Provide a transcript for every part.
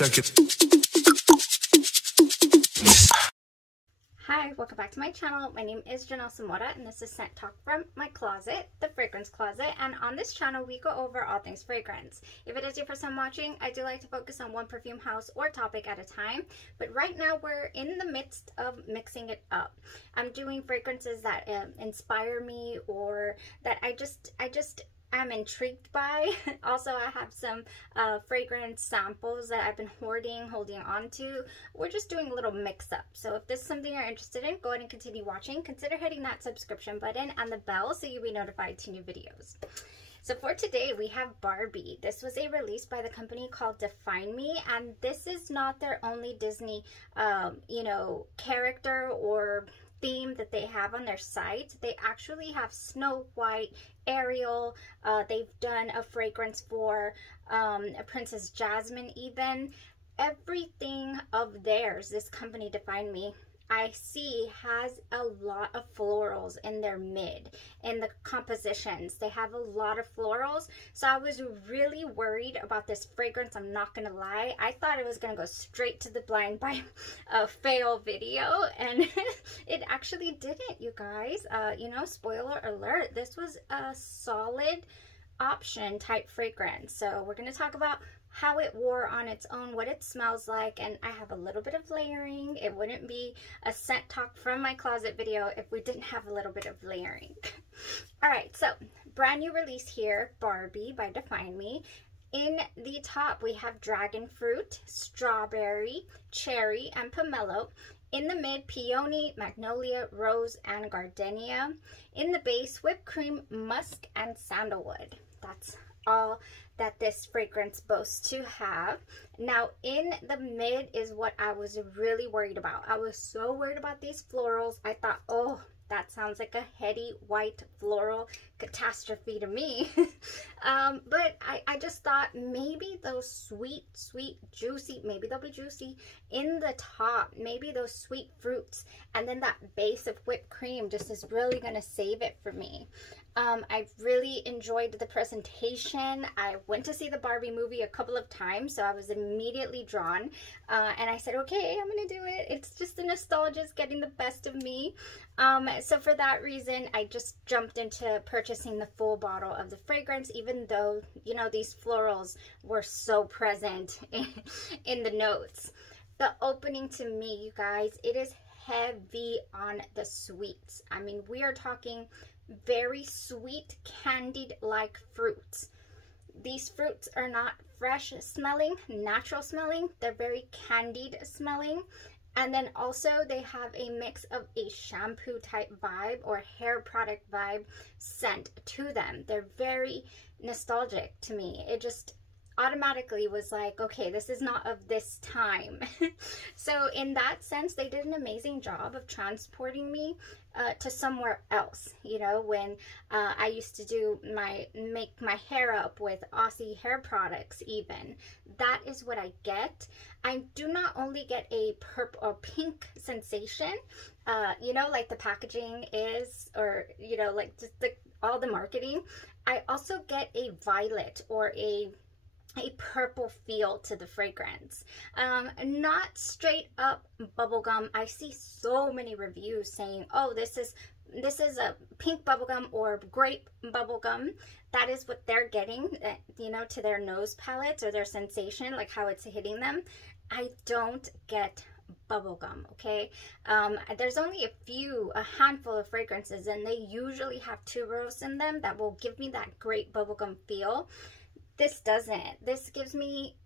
check it. Hi, welcome back to my channel. My name is Janelle Samora and this is Scent Talk from my closet, the fragrance closet. And on this channel, we go over all things fragrance. If it is your first time watching, I do like to focus on one perfume house or topic at a time. But right now we're in the midst of mixing it up. I'm doing fragrances that inspire me or that I just I'm intrigued by. Also, I have some fragrance samples that I've been holding on to. We're just doing a little mix up. So if this is something you're interested in, go ahead and continue watching. Consider hitting that subscription button and the bell so you'll be notified to new videos. So for today, we have Barbie. This was a release by the company called DEFINEME, and this is not their only Disney, character or theme that they have on their site. They actually have Snow White, Ariel. They've done a fragrance for Princess Jasmine even. Everything of theirs, this company DEFINEME, I see has a lot of florals in their in the compositions. They have a lot of florals. So I was really worried about this fragrance. I'm not gonna lie. I thought it was gonna go straight to the blind buy fail video, and it actually didn't, you guys. Spoiler alert, this was a solid option type fragrance. So we're gonna talk about how it wore on its own, what it smells like, and I have a little bit of layering. It wouldn't be a scent talk from my closet video if we didn't have a little bit of layering. All right, so brand new release here, Barbie by DEFINEME. In the top, we have dragon fruit, strawberry, cherry, and pomelo. In the mid, peony, magnolia, rose, and gardenia. In the base, whipped cream, musk, and sandalwood. That's all that this fragrance boasts to have. Now in the mid is what I was really worried about. I was so worried about these florals. I thought, oh, that sounds like a heady white floral catastrophe to me. But I just thought maybe those sweet, juicy, maybe they'll be juicy in the top, maybe those sweet fruits, and then that base of whipped cream just is really gonna save it for me. I really enjoyed the presentation. I went to see the Barbie movie a couple of times, so I was immediately drawn. And I said, okay, I'm gonna do it. It's just the nostalgia is getting the best of me. So for that reason, I just jumped into purchasing the full bottle of the fragrance, even though, these florals were so present in the notes. The opening, to me, you guys, it is heavy on the sweets. I mean, we are talking very sweet, candied like fruits. These fruits are not fresh smelling, natural smelling. They're very candied smelling. And then also they have a mix of a shampoo type vibe or hair product vibe scent to them. They're very nostalgic to me. It just automatically was like, okay, this is not of this time. So in that sense, they did an amazing job of transporting me to somewhere else. When I used to make my hair up with Aussie hair products, even that is what I get. I do not only get a purple or pink sensation, like the packaging is, or like just all the marketing. I also get a violet or a purple feel to the fragrance. Not straight up bubblegum. I see so many reviews saying, oh, this is a pink bubblegum or grape bubblegum. That is what they're getting, to their nose palates or their sensation, like how it's hitting them. I don't get bubblegum, okay? There's only a handful of fragrances, and they usually have tuberose in them that will give me that great bubblegum feel. This doesn't. This gives me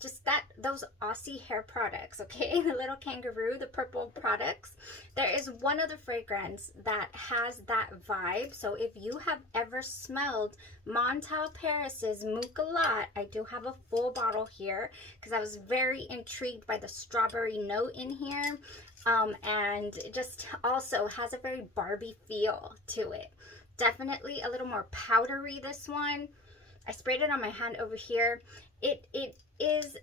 just those Aussie hair products, okay? The little kangaroo, the purple products. There is one other fragrance that has that vibe. So if you have ever smelled Montal Paris's Moukalat, I do have a full bottle here because I was very intrigued by the strawberry note in here. And it just also has a very Barbie feel to it. Definitely a little more powdery, this one. I sprayed it on my hand over here. It is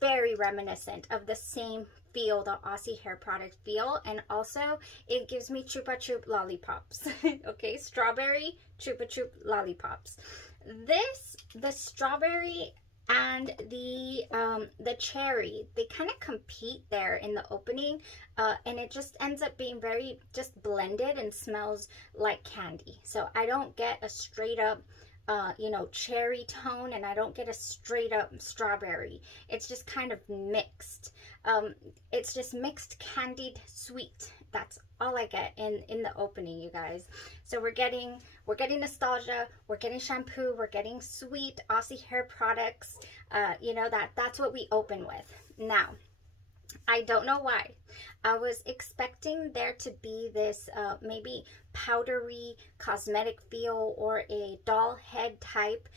very reminiscent of the same feel, the Aussie hair product feel, and also it gives me Chupa Chup lollipops. Okay, strawberry Chupa Chup lollipops. The strawberry and the cherry. They kind of compete there in the opening, and it just ends up being very just blended and smells like candy. So I don't get a straight up you know, cherry tone, and I don't get a straight up strawberry. It's just kind of mixed. It's just mixed candied sweet. That's all I get in the opening, you guys. So we're getting nostalgia, we're getting shampoo, we're getting sweet Aussie hair products. You know, that's what we open with. Now, I don't know why. I was expecting there to be this maybe powdery cosmetic feel or a doll head type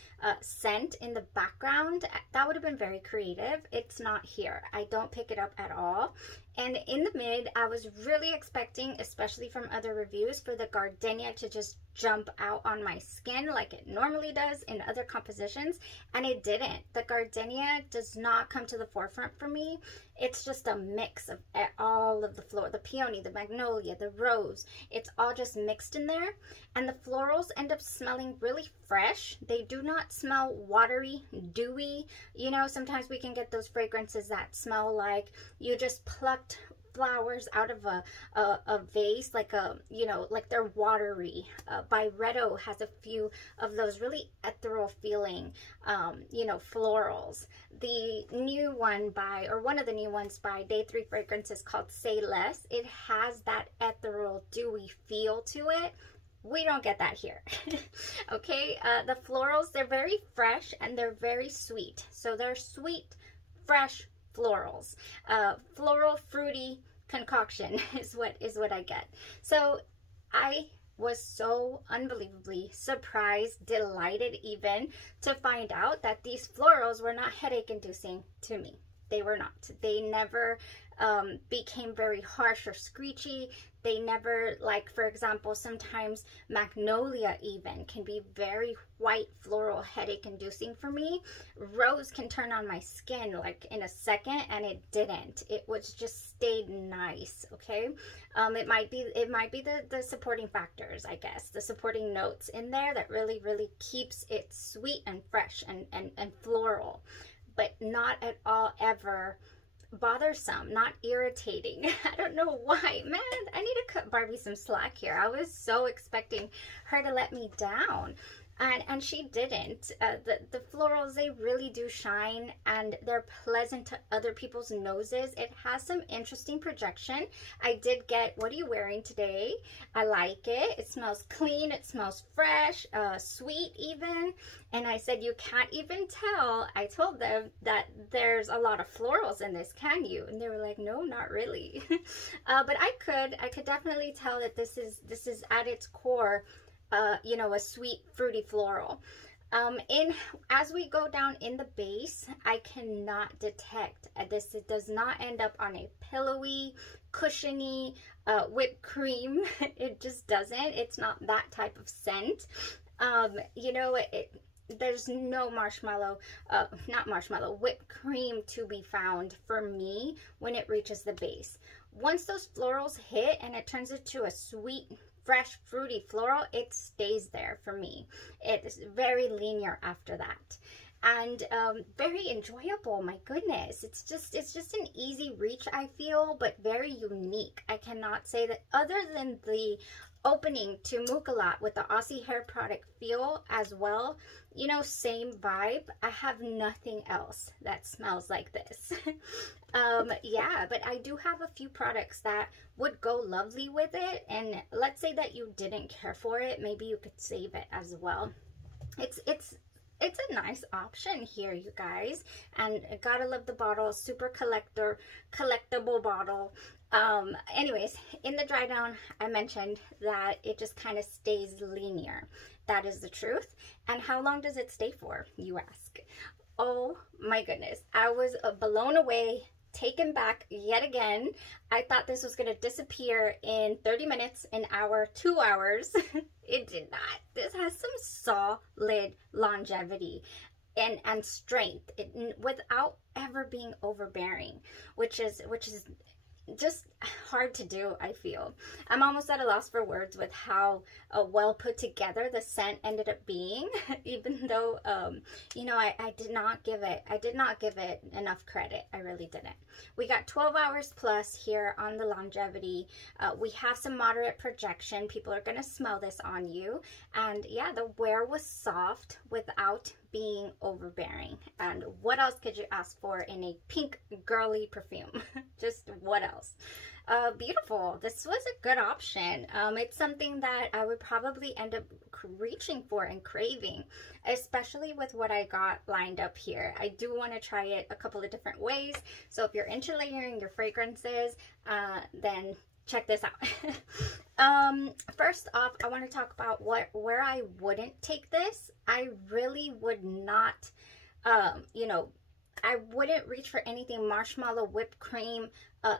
scent in the background. That would have been very creative. It's not here. I don't pick it up at all. And in the mid, I was really expecting, especially from other reviews, for the gardenia to just jump out on my skin like it normally does in other compositions, and it didn't. The gardenia does not come to the forefront for me. It's just a mix of all of the floral, the peony, the magnolia, the rose. It's all just mixed in there, and the florals end up smelling really fresh. They do not smell watery, dewy. You know, sometimes we can get those fragrances that smell like you just plucked flowers out of a vase, like you know, like they're watery. Byretto has a few of those really ethereal feeling, you know, florals. The new one by, or one of the new ones by Day 3 Fragrance is called Say Less. It has that ethereal, dewy feel to it. We don't get that here. Okay, the florals, they're very fresh and they're very sweet. So they're sweet, fresh florals. Floral fruity concoction is what I get. So I was so unbelievably surprised, delighted even, to find out that these florals were not headache inducing to me. They were not. They never became very harsh or screechy. They never, like, for example, sometimes magnolia even can be very white floral headache inducing for me. Rose can turn on my skin like in a second, and it didn't. It was just stayed nice. Okay, it might be the supporting factors, I guess, the supporting notes in there that really keeps it sweet and fresh and floral, but not at all ever bothersome, not irritating. I don't know why, man. I need to cut Barbie some slack here. I was so expecting her to let me down, and she didn't. The florals, they really do shine, and they're pleasant to other people's noses. It has some interesting projection. I did get, what are you wearing today? I like it. It smells clean. It smells fresh, sweet even. And I said, you can't even tell. I told them that there's a lot of florals in this, can you? And they were like, no, not really. But I could definitely tell that this is at its core, you know, a sweet fruity floral. As we go down in the base, I cannot detect this. It does not end up on a pillowy, cushiony whipped cream. It just doesn't. It's not that type of scent. You know, there's no marshmallow, not marshmallow, whipped cream to be found for me when it reaches the base. Once those florals hit and it turns into a sweet, fresh, fruity floral, it stays there for me. It's very linear after that. And very enjoyable, my goodness. It's just an easy reach, I feel, but very unique. I cannot say that, other than the opening to Mukalat with the Aussie hair product feel as well, you know, same vibe. I have nothing else that smells like this. Yeah, but I do have a few products that would go lovely with it, and let's say that you didn't care for it, maybe you could save it as well. It's a nice option here, you guys, and gotta love the bottle. Super collectible bottle. Anyways, in the dry down, I mentioned that it just kind of stays linear. That is the truth. And how long does it stay for, you ask? Oh my goodness, I was blown away, taken back yet again. I thought this was going to disappear in 30 minutes, an hour, 2 hours. It did not. This has some solid longevity and strength, without ever being overbearing, which is just hard to do, I feel. I'm almost at a loss for words with how well put together the scent ended up being, even though, you know, I did not give it enough credit. I really didn't. We got 12 hours plus here on the longevity. We have some moderate projection. People are going to smell this on you. And yeah, the wear was soft without being overbearing. And what else could you ask for in a pink girly perfume? Just what else? Beautiful. This was a good option. It's something that I would probably end up reaching for and craving, especially with what I got lined up here. I do want to try it a couple of different ways. So if you're into layering your fragrances, then check this out. First off, I want to talk about where I wouldn't take this. I really would not, you know, I wouldn't reach for anything marshmallow, whipped cream,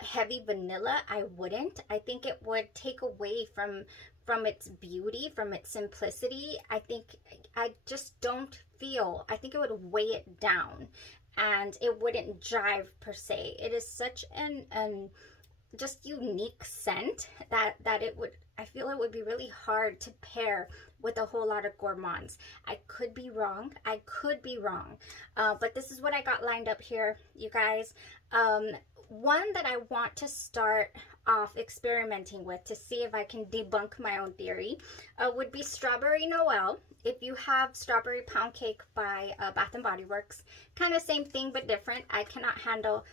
heavy vanilla. I wouldn't. I think it would take away from its beauty, from its simplicity. I just don't feel, I think it would weigh it down and it wouldn't jive per se. It is such an just unique scent that it would, I feel it would be really hard to pair with a whole lot of gourmands. I could be wrong. I could be wrong. But this is what I got lined up here, you guys. One that I want to start off experimenting with to see if I can debunk my own theory would be Strawberry Noel. If you have Strawberry Pound Cake by Bath & Body Works, kind of same thing but different. I cannot handle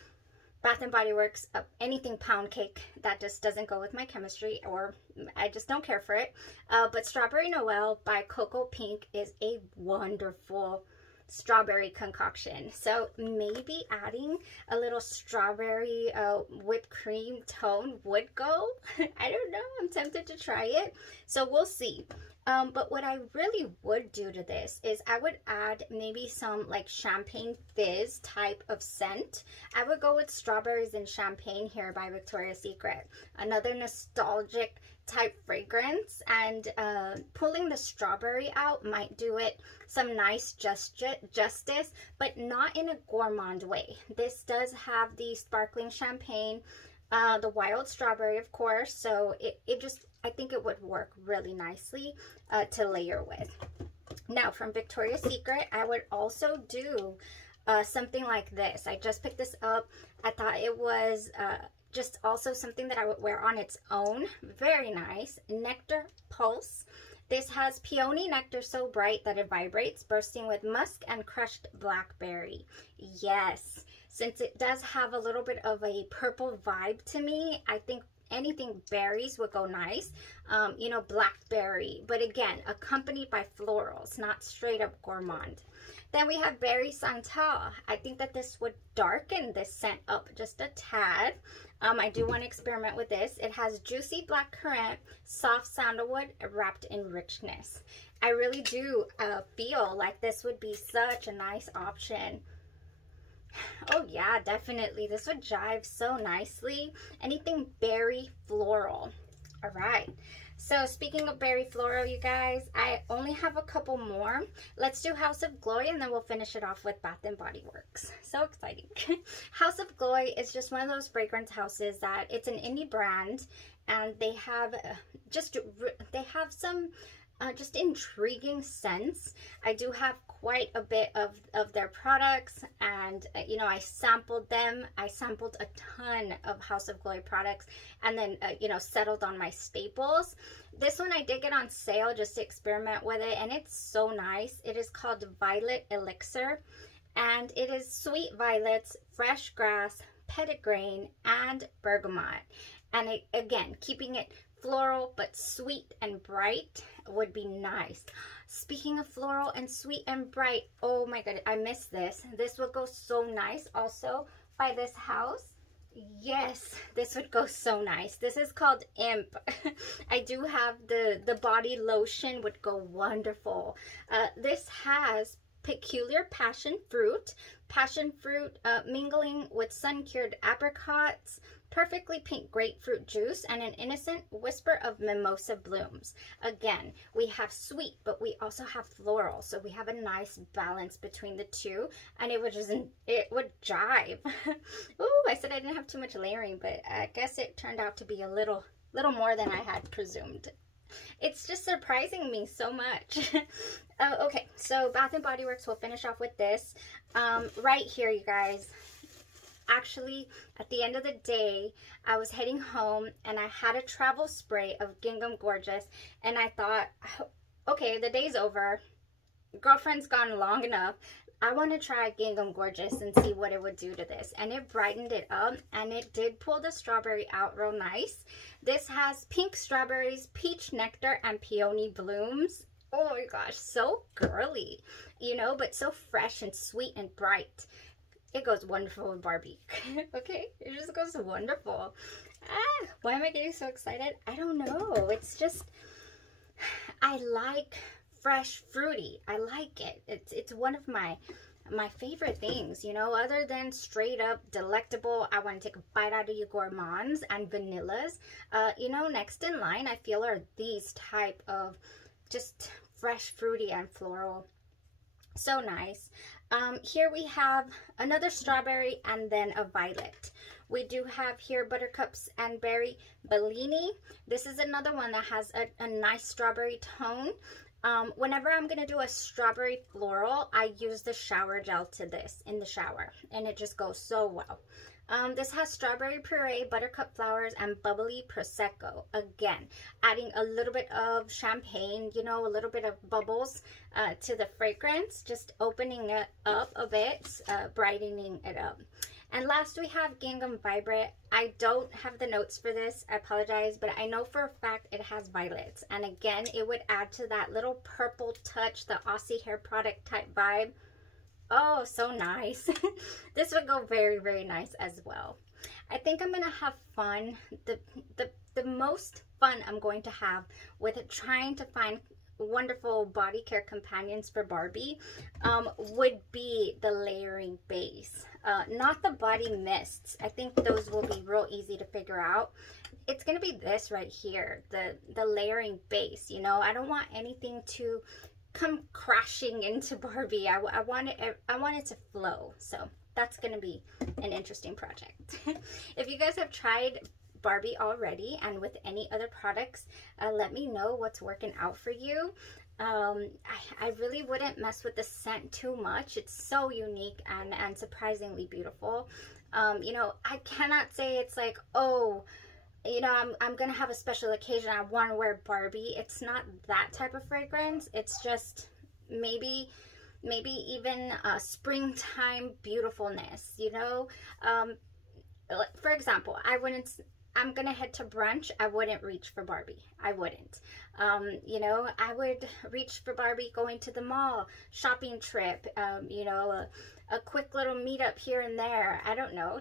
Bath & Body Works, anything pound cake. That just doesn't go with my chemistry, or I just don't care for it. But Strawberry Noel by Cocoa Pink is a wonderful strawberry concoction. So maybe adding a little strawberry whipped cream tone would go. I don't know. I'm tempted to try it. So we'll see. But what I really would do to this is I would add maybe some like champagne fizz type of scent. I would go with Strawberries and Champagne here by Victoria's Secret. Another nostalgic type fragrance, and pulling the strawberry out might do it some nice justice, but not in a gourmand way. This does have the sparkling champagne, the wild strawberry, of course, so it just, I think it would work really nicely to layer with. Now, from Victoria's Secret, I would also do something like this. I just picked this up. I thought it was just also something that I would wear on its own. Very nice. Nectar Pulse. This has peony nectar so bright that it vibrates, bursting with musk and crushed blackberry. Yes, since it does have a little bit of a purple vibe to me, I think anything berries would go nice. You know, blackberry, but again, accompanied by florals, not straight up gourmand. Then we have Berry Santal. I think that this would darken this scent up just a tad. I do want to experiment with this. It has juicy black currant, soft sandalwood wrapped in richness. I really do feel like this would be such a nice option. Oh yeah, definitely. This would jive so nicely. Anything berry floral. All right. So speaking of berry floral, you guys, I only have a couple more. Let's do House of Glory and then we'll finish it off with Bath & Body Works. So exciting. House of Glory is just one of those fragrance houses that it's an indie brand, and they have some just intriguing scents. I do have quite a bit of their products, and you know, I sampled them. I sampled a ton of House of Glory products, and then you know, settled on my staples. This one I did get on sale just to experiment with it, and it's so nice. It is called Violet Elixir, and it is sweet violets, fresh grass, petitgrain, and bergamot. And it, again, keeping it floral but sweet and bright would be nice. Speaking of floral and sweet and bright, oh my god, I missed this. This would go so nice also by this house. Yes, this would go so nice. This is called Imp. I do have the body lotion, would go wonderful. This has Peculiar Passion Fruit mingling with sun-cured apricots, perfectly pink grapefruit juice, and an innocent whisper of mimosa blooms. Again, we have sweet, but we also have floral, so we have a nice balance between the two, and it would jive. Ooh, I said I didn't have too much layering, but I guess it turned out to be a little more than I had presumed. It's just surprising me so much. Okay, so Bath & Body Works will finish off with this. Right here, you guys. Actually, at the end of the day, I was heading home and I had a travel spray of Gingham Gorgeous, and I thought, okay, the day's over. Girlfriend's gone long enough. I want to try Gingham Gorgeous and see what it would do to this. And it brightened it up, and it did pull the strawberry out real nice. This has pink strawberries, peach nectar, and peony blooms. Oh my gosh, so girly, you know, but so fresh and sweet and bright. It goes wonderful with Barbie. Okay, it just goes wonderful. Why am I getting so excited? I don't know. It's just, I like fresh fruity. I like it. It's one of my favorite things, you know, other than straight up delectable. I want to take a bite out of your gourmands and vanillas. You know, next in line, I feel, are these type of just fresh, fruity, and floral. So nice. Here we have another strawberry and then a violet. We do have here Buttercups and Berry Bellini. This is another one that has a nice strawberry tone. Whenever I'm going to do a strawberry floral, I use the shower gel to this in the shower, and it just goes so well. This has strawberry puree, buttercup flowers, and bubbly prosecco. Again, adding a little bit of champagne, you know, a little bit of bubbles to the fragrance, just opening it up a bit, brightening it up. And last we have Gingham Vibrant. I don't have the notes for this, I apologize, but I know for a fact it has violets. And again, it would add to that little purple touch, the Aussie hair product type vibe. Oh, so nice. This would go very, very nice as well. I think I'm going to have fun. The most fun I'm going to have with trying to find wonderful body care companions for Barbie would be the layering base. Not the body mists. I think those will be real easy to figure out. It's going to be this right here, the layering base. You know, I don't want anything to come crashing into Barbie. I want it to flow. So that's going to be an interesting project. If you guys have tried Barbie already and with any other products, let me know what's working out for you. I really wouldn't mess with the scent too much. It's so unique and surprisingly beautiful. You know, I cannot say it's like, oh, you know, I'm gonna have a special occasion, I want to wear Barbie. It's not that type of fragrance. It's just maybe even springtime beautifulness, you know. For example, I'm gonna head to brunch. I wouldn't reach for Barbie. I wouldn't. You know, I would reach for Barbie going to the mall, shopping trip, you know, a quick little meetup here and there. I don't know,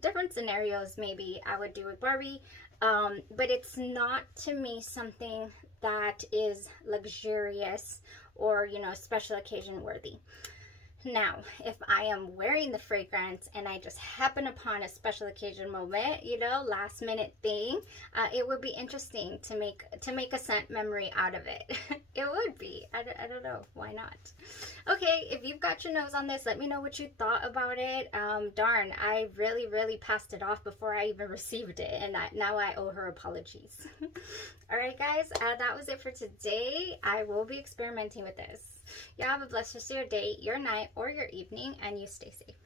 different scenarios maybe I would do with Barbie. But it's not, to me, something that is luxurious or, you know, special occasion worthy. Now, if I am wearing the fragrance and I just happen upon a special occasion moment, you know, last minute thing, it would be interesting to make a scent memory out of it. It would be. I don't know. Why not? Okay, if you've got your nose on this, let me know what you thought about it. Darn, I really passed it off before I even received it, and now I owe her apologies. All right, guys, that was it for today. I will be experimenting with this. Y'all have a blessed rest of your day, your night, or your evening, and you stay safe.